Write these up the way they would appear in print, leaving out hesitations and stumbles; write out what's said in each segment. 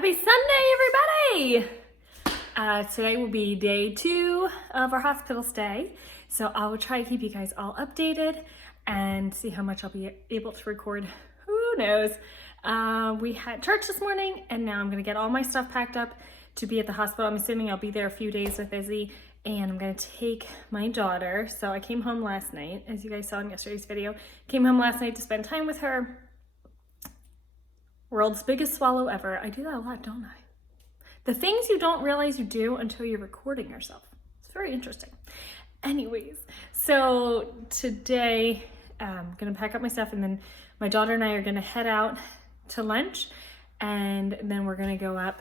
Happy Sunday, everybody! Today will be day 2 of our hospital stay, so I will try to keep you guys all updated and see how much I'll be able to record. Who knows? We had church this morning, and now I'm going to get all my stuff packed up to be at the hospital. I'm assuming I'll be there a few days with Izzy, and I'm going to take my daughter. So I came home last night, as you guys saw in yesterday's video. Came home last night to spend time with her. World's biggest swallow ever. I do that a lot, don't I? The things you don't realize you do until you're recording yourself. It's very interesting. Anyways, so today I'm gonna pack up my stuff, and then my daughter and I are gonna head out to lunch, and then we're gonna go up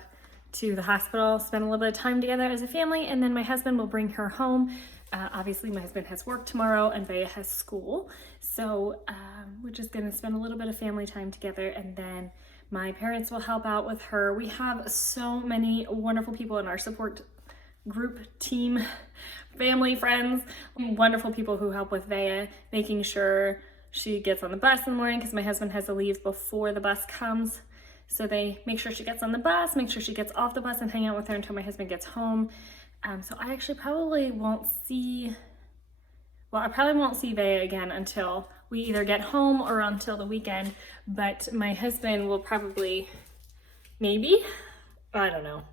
to the hospital, spend a little bit of time together as a family, and then my husband will bring her home. Obviously my husband has work tomorrow and Bea has school. So we're just gonna spend a little bit of family time together, and then my parents will help out with her. We have so many wonderful people in our support group, team, family, friends, wonderful people who help with Bea, making sure she gets on the bus in the morning because my husband has to leave before the bus comes. So they make sure she gets on the bus, make sure she gets off the bus, and hang out with her until my husband gets home. So I actually probably won't see, I probably won't see Bea again until we either get home or until the weekend, but my husband will probably, maybe, I don't know.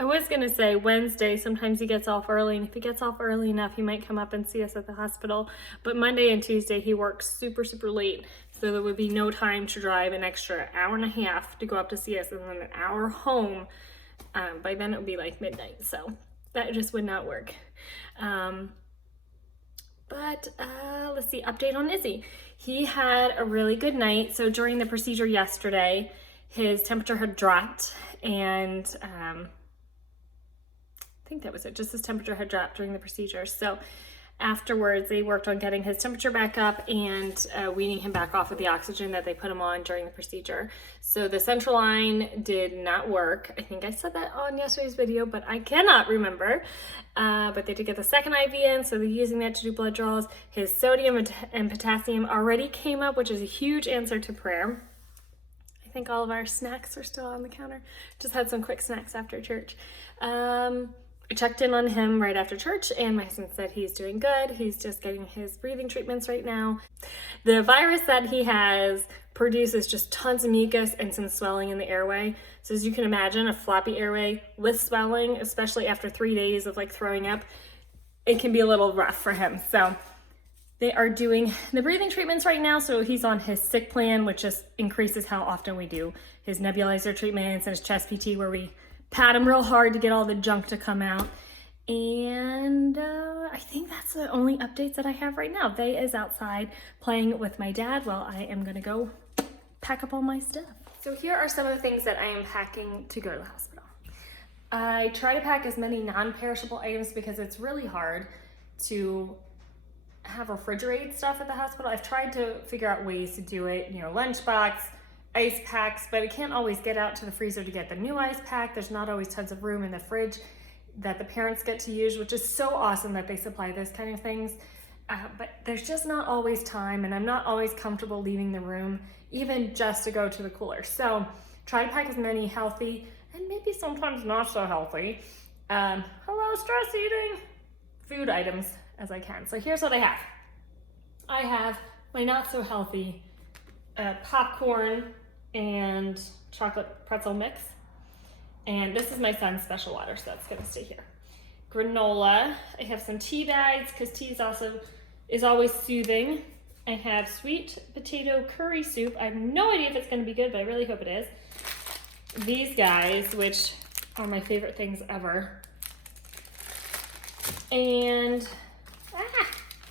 I was gonna say Wednesday, sometimes he gets off early, and if he gets off early enough, he might come up and see us at the hospital, but Monday and Tuesday he works super late, so there would be no time to drive an extra hour and a half to go up to see us and then an hour home. By then it would be like midnight, so that just would not work. Let's see, update on Izzy. He had a really good night. So during the procedure yesterday, his temperature had dropped, and I think that was it, just his temperature had dropped during the procedure. So afterwards, they worked on getting his temperature back up and weaning him back off of the oxygen that they put him on during the procedure. So the central line did not work. I think I said that on yesterday's video, but I cannot remember. But they did get the second IV in, so they're using that to do blood draws. His sodium and potassium already came up, which is a huge answer to prayer. I think all of our snacks are still on the counter. Just had some quick snacks after church. I checked in on him right after church, and my husband said he's doing good. He's just getting his breathing treatments right now. The virus that he has produces just tons of mucus and some swelling in the airway. So as you can imagine, a floppy airway with swelling, especially after 3 days of like throwing up, it can be a little rough for him. So they are doing the breathing treatments right now. So he's on his sick plan, which just increases how often we do his nebulizer treatments and his chest PT, where we pat him real hard to get all the junk to come out. And I think that's the only updates that I have right now. They is outside playing with my dad while I am gonna go pack up all my stuff. So here are some of the things that I am packing to go to the hospital. I try to pack as many non-perishable items because it's really hard to have refrigerated stuff at the hospital. I've tried to figure out ways to do it, you know, lunchbox, ice packs, but I can't always get out to the freezer to get the new ice pack. There's not always tons of room in the fridge that the parents get to use, which is so awesome that they supply those kind of things. But there's just not always time, and I'm not always comfortable leaving the room, even just to go to the cooler. So try to pack as many healthy and maybe sometimes not so healthy, hello stress eating, food items as I can. So here's what I have. I have my not so healthy popcorn and chocolate pretzel mix. And this is my son's special water, so that's gonna stay here. Granola. I have some tea bags because tea is always soothing. I have sweet potato curry soup. I have no idea if it's gonna be good, but I really hope it is. These guys, which are my favorite things ever. And,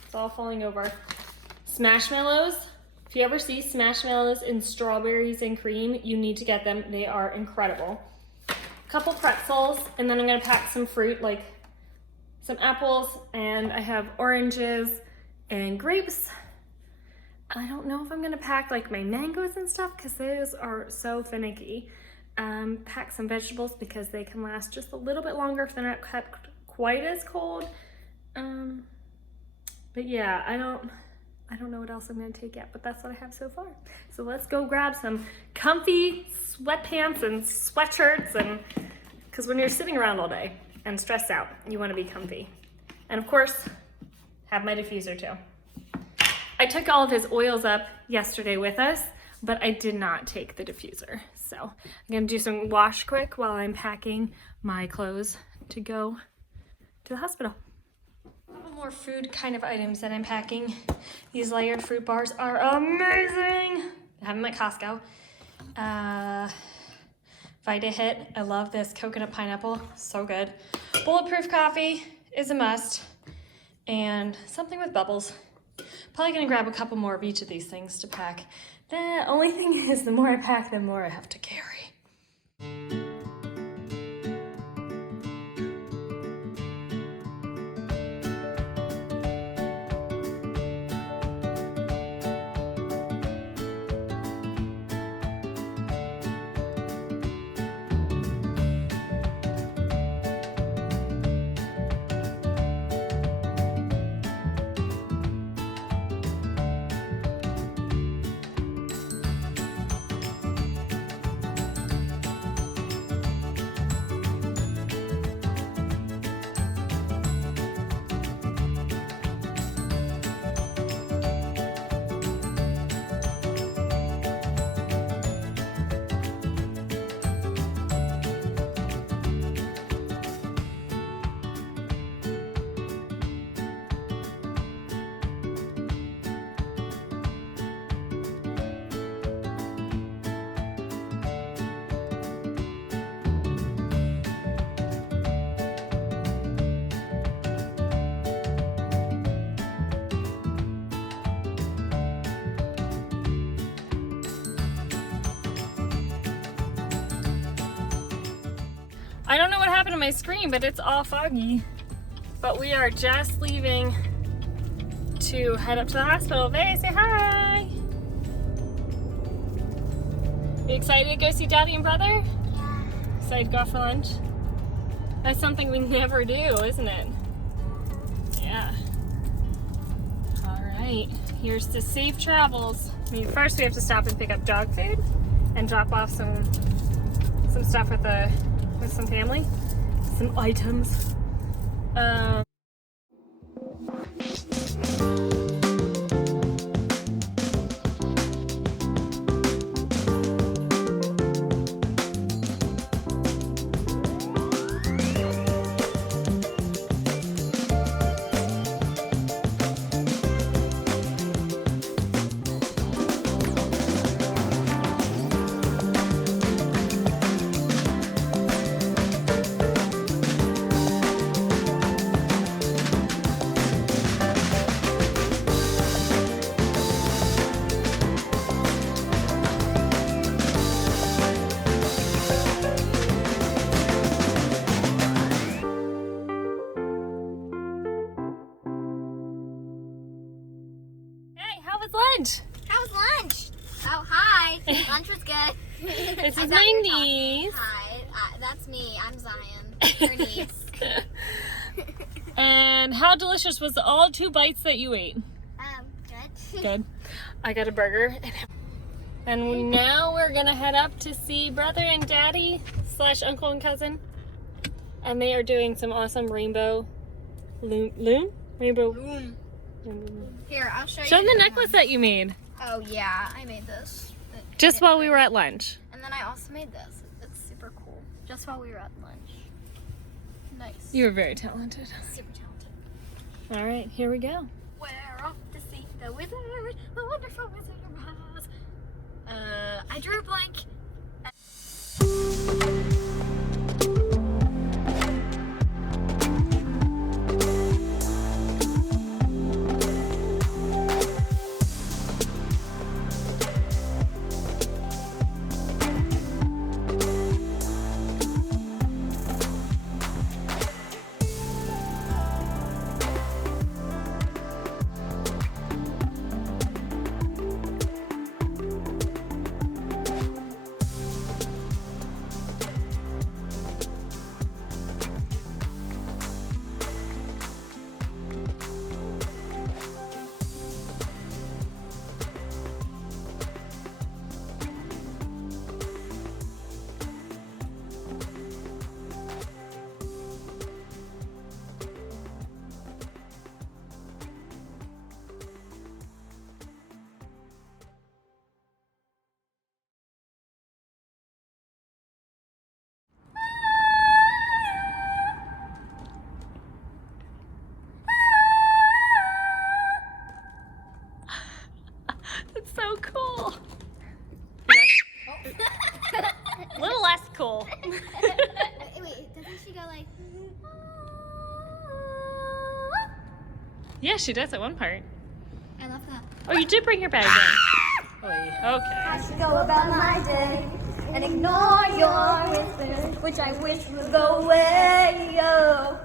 it's all falling over. Smashmallows. If you ever see Smashmallows in strawberries and cream, you need to get them. They are incredible. A couple pretzels, and then I'm gonna pack some fruit, like some apples, and I have oranges and grapes. I don't know if I'm gonna pack like my mangoes and stuff because those are so finicky. Pack some vegetables because they can last just a little bit longer if they're not kept quite as cold. But yeah, I don't I don't know what else I'm gonna take yet, but that's what I have so far. So let's go grab some comfy sweatpants and sweatshirts, and because when you're sitting around all day and stressed out, you wanna be comfy. And of course, have my diffuser too. I took all of his oils up yesterday with us, but I did not take the diffuser. So I'm gonna do some wash quick while I'm packing my clothes to go to the hospital. More food kind of items that I'm packing. These layered fruit bars are amazing. I have them at Costco. Vita Hit, I love this coconut pineapple, so good. Bulletproof coffee is a must. And something with bubbles. Probably gonna grab a couple more of each of these things to pack. The only thing is, the more I pack, the more I have to carry. I don't know what happened to my screen, but it's all foggy. But we are just leaving to head up to the hospital. Vay, say hi! You excited to go see Daddy and brother? Yeah. Excited to go out for lunch? That's something we never do, isn't it? Yeah. All right, here's to safe travels. I mean, first we have to stop and pick up dog food and drop off some stuff with some family, some items. Lunch. How was lunch? Oh, hi. Lunch was good. This is my niece. Hi, that's me. I'm Zion, your niece. And how delicious was all 2 bites that you ate? Good. Good. I got a burger. And now we're gonna head up to see brother and daddy / uncle and cousin. And they are doing some awesome rainbow loom? Rainbow Loom. Here, I'll show you. Show them the necklace that you made. Oh yeah, I made this. Just while we were at lunch. And then I also made this. It's super cool. Just while we were at lunch. Nice. You were very talented. Super talented. All right, here we go. We're off to see the wizard, the wonderful Wizard of Oz. I drew a blank. Yeah, she does at one part. I love that. Oh, you did bring your bag in. Wait, okay. I should go about my day and ignore your whispers, which I wish would go away. Oh.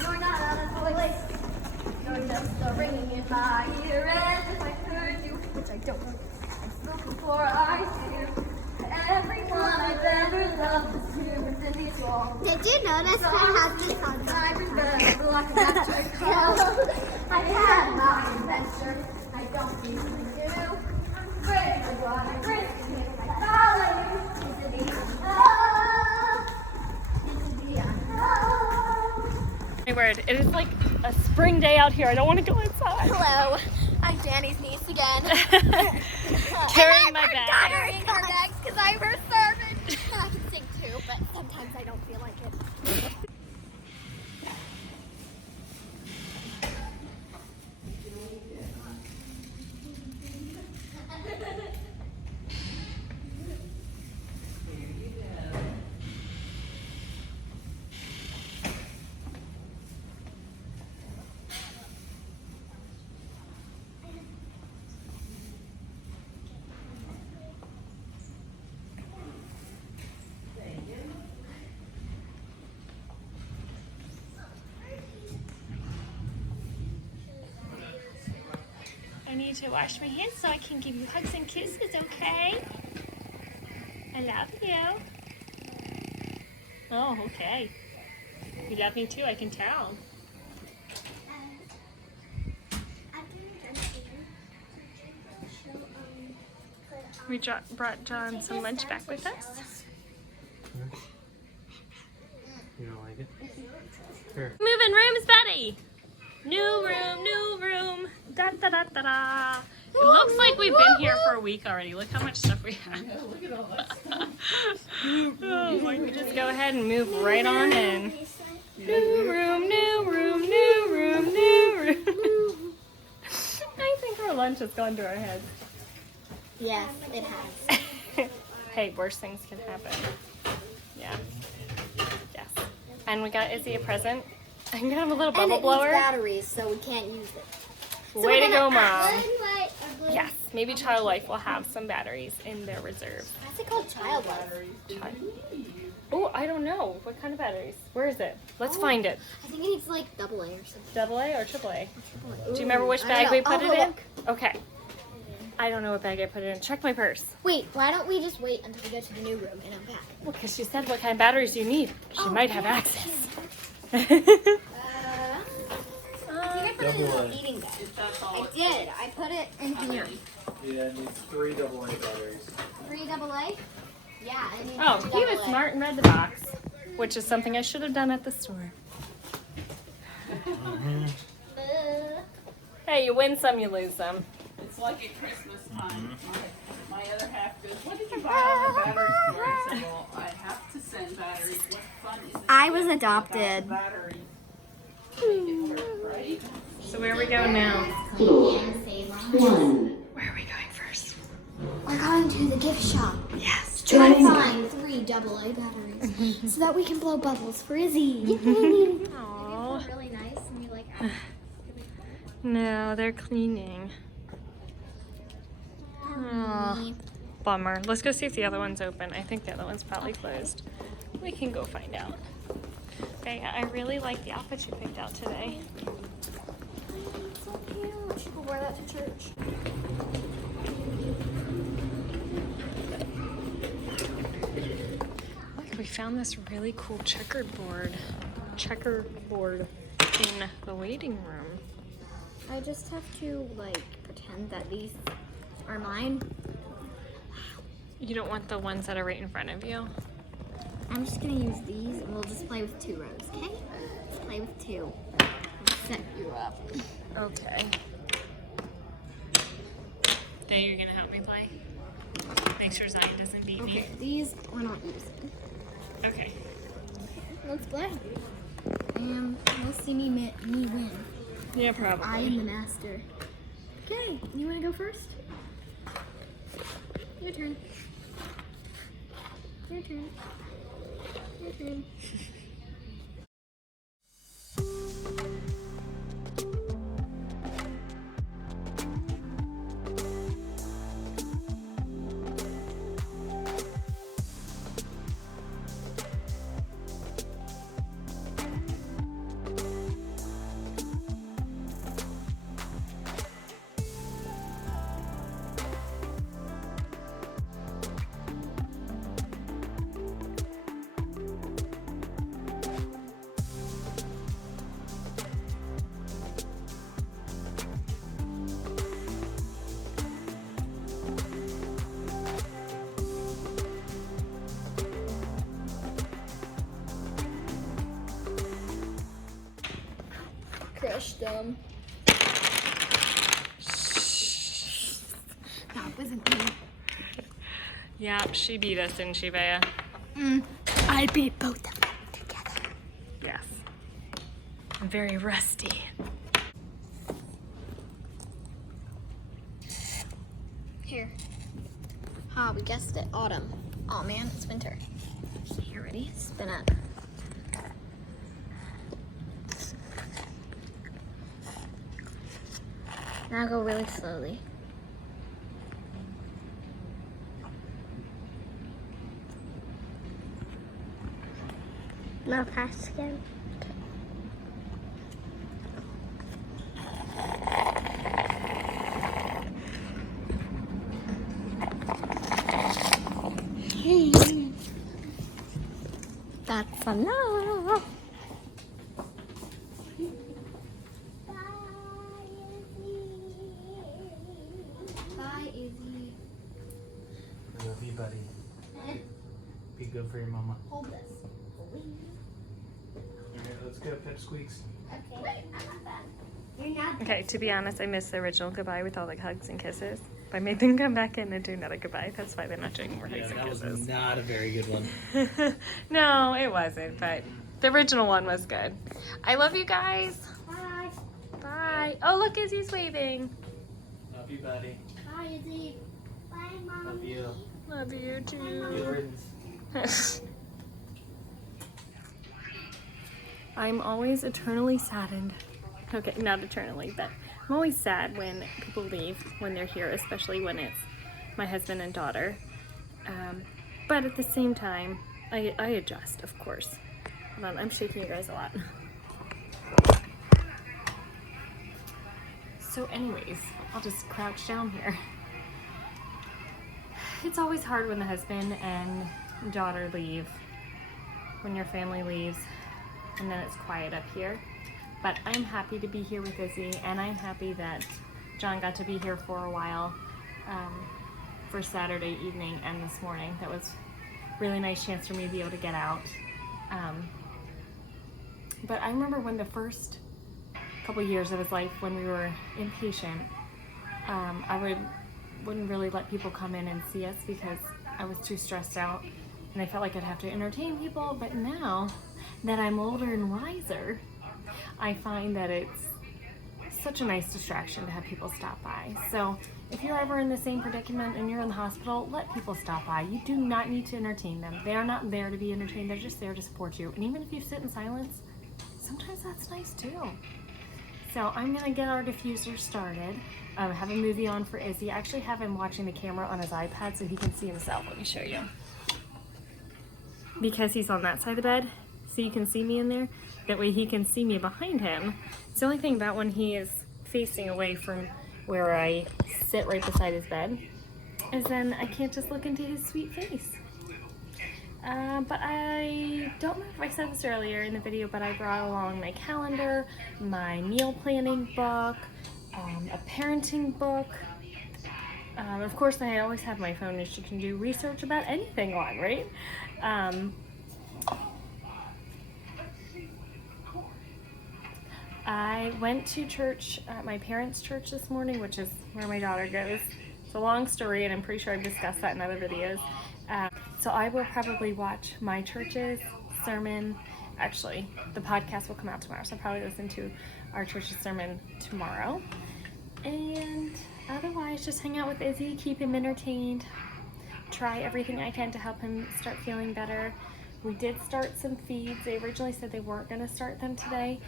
You're not a voice. You're just a ringing in my ear, and if I heard you, which I don't know, I've spoken before I see you. Everyone I've ever loved is here within these walls. Did you notice I have this on? I remember like a magic call. I've had my adventure. I don't usually do. I'm brave for what I risk. I follow you. Need to be unloved. Need to be unloved. My word, it is like a spring day out here. I don't want to go inside. Hello, I'm Danny's niece again. Carrying my bag. Carrying her bags because I'm her servant. And I can sing too, but sometimes I don't feel like it. I need to wash my hands so I can give you hugs and kisses, okay? I love you. Oh, okay. You love me too, I can tell. We brought John some lunch back with us. You don't like it? Here. Moving rooms, Betty! New room. Da da da da da. It looks like we've been here for a week already. Look how much stuff we have. Look at all that. Oh, we just go ahead and move right on in. New room. I think our lunch has gone to our heads. Yes, it has. Hey, worse things can happen. Yeah. Yes. And we got Izzy a present. I'm gonna have a little bubble blower. And it needs batteries, so we can't use it. Way to go, Mom. Blue, blue. Yes, maybe Child Life will have some batteries in their reserve. Why's it called Child Life? Oh, I don't know. What kind of batteries? Where is it? Let's find it. I think it needs like AA or something. Double A or triple A? Do you remember which I don't bag we know. put I'll it go in? look. Okay. I don't know what bag I put it in. Check my purse. Wait, why don't we just wait until we go to the new room and unpack? Well, because she said what kind of batteries do you need. She might have access. I think I put it in Double A. the eating bag. I did. I put it in here. Yeah, it needs 3 AA batteries. 3 AA? Yeah, I need Oh, 3 he was AA. smart and read the box, which is something I should have done at the store. Hey, you win some, you lose some. It's like at Christmas time. My other half goes, what did you buy all the batteries for? I said, well, I have to send batteries. What fun is it? I was to get adopted. batteries to make it work, right? So where we go now? One. Where are we going first? We're going to the gift shop. Yes. To try to find 3 AA batteries so that we can blow bubbles for Izzy. Aww. Really nice and you like No, they're cleaning. Aw, bummer. Let's go see if the other one's open. I think the other one's probably closed. We can go find out. Okay, I really like the outfit you picked out today. so cute. She could wear that to church. Look, we found this really cool checkerboard in the waiting room. I just have to like pretend that these are mine. You don't want the ones that are right in front of you? I'm just gonna use these and we'll just play with 2 rows, okay? Let's play with 2. I'll set you up. Okay. Then you're gonna help me play? Make sure Zion doesn't beat Okay, me. these we're not using. Okay. Let's play. And we'll see me win. Yeah, I probably. am the master. Okay, you wanna go first? Your turn. Your turn. Crushed them. That wasn't me. Yeah, she beat us, didn't she, Bea? I beat both of them together. Yes. I'm very rusty. Here. Ah, we guessed it. Autumn. Oh man, it's winter. Here, ready? Spin it. Now go really slowly. No fast again. That's enough. Bye, Izzy. I love you, buddy. Be good for your mama. Hold this. Alright, let's go, Pip Squeaks. Okay. You're not. Okay, to be honest, I missed the original goodbye with all the hugs and kisses. I made them come back in and do another goodbye. That's why they're not doing more hugs Yeah, that and was kisses. not a very good one. No, it wasn't, but the original one was good. I love you guys. Bye. Bye. Oh, look, Izzy's waving. Love you, buddy. Bye, Izzy. Bye, Mom. Love you. Love you Good too. riddance. I'm always eternally saddened. Okay, not eternally, but I'm always sad when people leave when they're here, especially when it's my husband and daughter. But at the same time, I adjust, of course. Hold on, I'm shaking you guys a lot. So anyways, I'll just crouch down here. It's always hard when the husband and daughter leave, when your family leaves, and then it's quiet up here. But I'm happy to be here with Izzy, and I'm happy that John got to be here for a while for Saturday evening and this morning. That was a really nice chance for me to be able to get out. But I remember when the first couple years of his life, when we were inpatient, I wouldn't really let people come in and see us because I was too stressed out, and I felt like I'd have to entertain people. But now that I'm older and wiser, I find that it's such a nice distraction to have people stop by. So if you're ever in the same predicament and you're in the hospital, let people stop by. You do not need to entertain them. They are not there to be entertained. They're just there to support you. And even if you sit in silence, sometimes that's nice too. So I'm gonna get our diffuser started. Have a movie on for Izzy. I actually have him watching the camera on his iPad so he can see himself. Let me show you. Because he's on that side of the bed, so you can see me in there. That way he can see me behind him. It's the only thing about when he is facing away from where I sit right beside his bed, is then I can't just look into his sweet face. But I don't know if I said this earlier in the video, but I brought along my calendar, my meal planning book, a parenting book. Of course, I always have my phone, which you can do research about anything on, right? I went to church at my parents' church this morning, which is where my daughter goes. It's a long story, and I'm pretty sure I've discussed that in other videos. So I will probably watch my church's sermon. Actually, the podcast will come out tomorrow, so I'll probably listen to our church's sermon tomorrow. And otherwise, just hang out with Izzy, keep him entertained, try everything I can to help him start feeling better. We did start some feeds. They originally said they weren't going to start them today,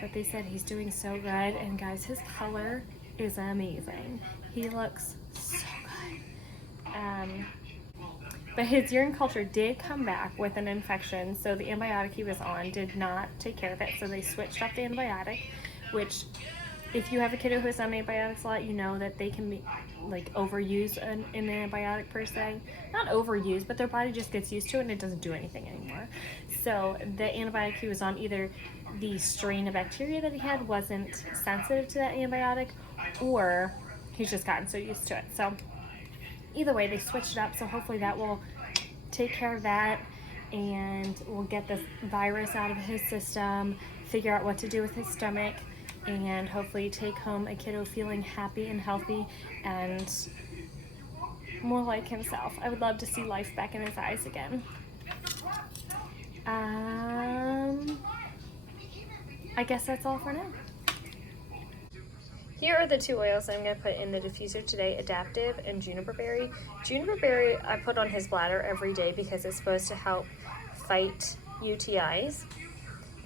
but they said he's doing so good. And guys, his color is amazing. He looks so good. But his urine culture did come back with an infection, so the antibiotic he was on did not take care of it, so they switched up the antibiotic, which if you have a kiddo who's on antibiotics a lot, you know that they can be like overuse an antibiotic per se. Not overused, but their body just gets used to it and it doesn't do anything anymore. So the antibiotic he was on, either the strain of bacteria that he had wasn't sensitive to that antibiotic, or he's just gotten so used to it. So either way, they switched it up, so hopefully that will take care of that and we'll get this virus out of his system, figure out what to do with his stomach, and hopefully take home a kiddo feeling happy and healthy and more like himself. I would love to see life back in his eyes again. I guess that's all for now. Here are the two oils I'm going to put in the diffuser today, Adaptive and Juniper Berry. Juniper Berry I put on his bladder every day because it's supposed to help fight UTIs,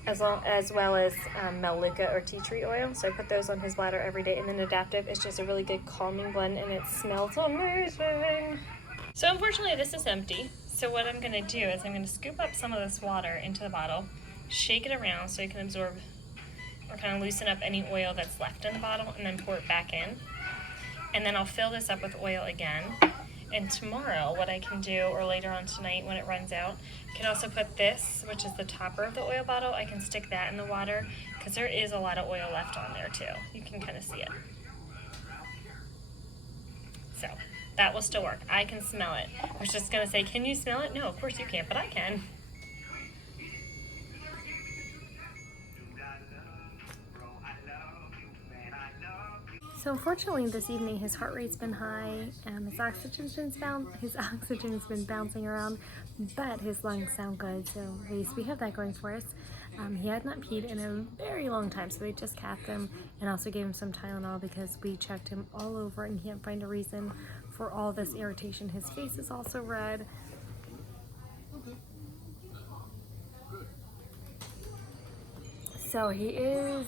as well as Melaleuca or tea tree oil. So I put those on his bladder every day. And then Adaptive is just a really good calming blend and it smells amazing. So unfortunately this is empty. So what I'm going to do is I'm going to scoop up some of this water into the bottle, shake it around so it can absorb or kind of loosen up any oil that's left in the bottle, and then pour it back in. And then I'll fill this up with oil again. And tomorrow, what I can do, or later on tonight when it runs out, I can also put this, which is the topper of the oil bottle, I can stick that in the water, because there is a lot of oil left on there too. You can kind of see it. So, that will still work. I can smell it. I was just going to say, can you smell it? No, of course you can't, but I can. So unfortunately this evening his heart rate's been high, his oxygen's been bouncing around, but his lungs sound good, so at least we have that going for us. He had not peed in a very long time, so they just capped him and also gave him some Tylenol because we checked him all over and can't find a reason for all this irritation. His face is also red. So he is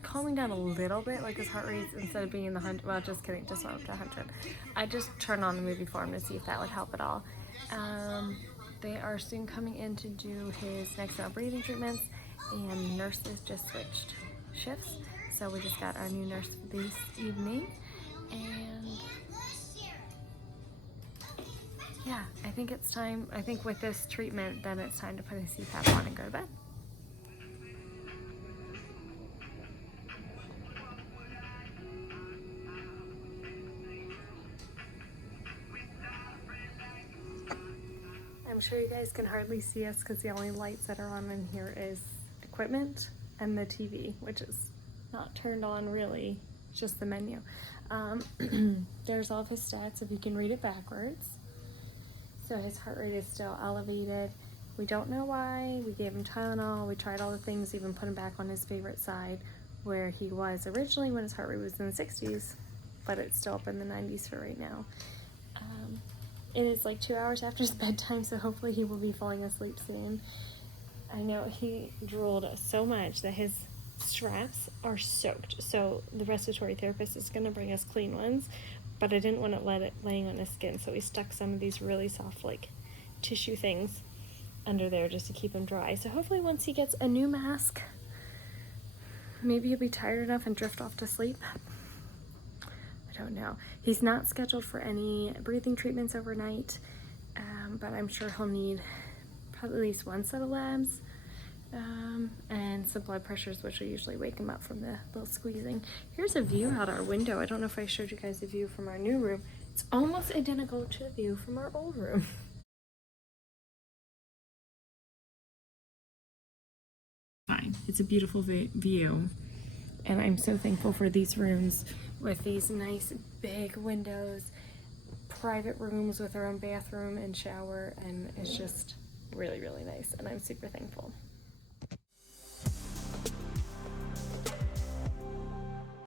calming down a little bit, like his heart rate, instead of being in the 100, well, just kidding, just went up to 100. I just turned on the movie for him to see if that would help at all. They are soon coming in to do his next round of breathing treatments, and nurses just switched shifts, so we just got our new nurse for this evening, and yeah, I think it's time, I think with this treatment, then it's time to put his CPAP on and go to bed. I'm sure you guys can hardly see us because the only lights that are on in here is equipment and the TV, which is not turned on really, just the menu. There's all of his stats if you can read it backwards. So his heart rate is still elevated. We don't know why. We gave him Tylenol. We tried all the things, even put him back on his favorite side where he was originally when his heart rate was in the 60s, but it's still up in the 90s for right now. It is like 2 hours after his bedtime, so hopefully he will be falling asleep soon. I know he drooled so much that his straps are soaked, so the respiratory therapist is going to bring us clean ones, but I didn't want it laying on his skin, so we stuck some of these really soft like tissue things under there just to keep him dry. So hopefully once he gets a new mask, maybe he'll be tired enough and drift off to sleep. I don't know. He's not scheduled for any breathing treatments overnight, but I'm sure he'll need probably at least one set of labs and some blood pressures, which will usually wake him up from the little squeezing. Here's a view out our window. I don't know if I showed you guys a view from our new room. It's almost identical to the view from our old room. Fine. It's a beautiful view. And I'm so thankful for these rooms with these nice big windows, private rooms with our own bathroom and shower, and it's just really, really nice, and I'm super thankful.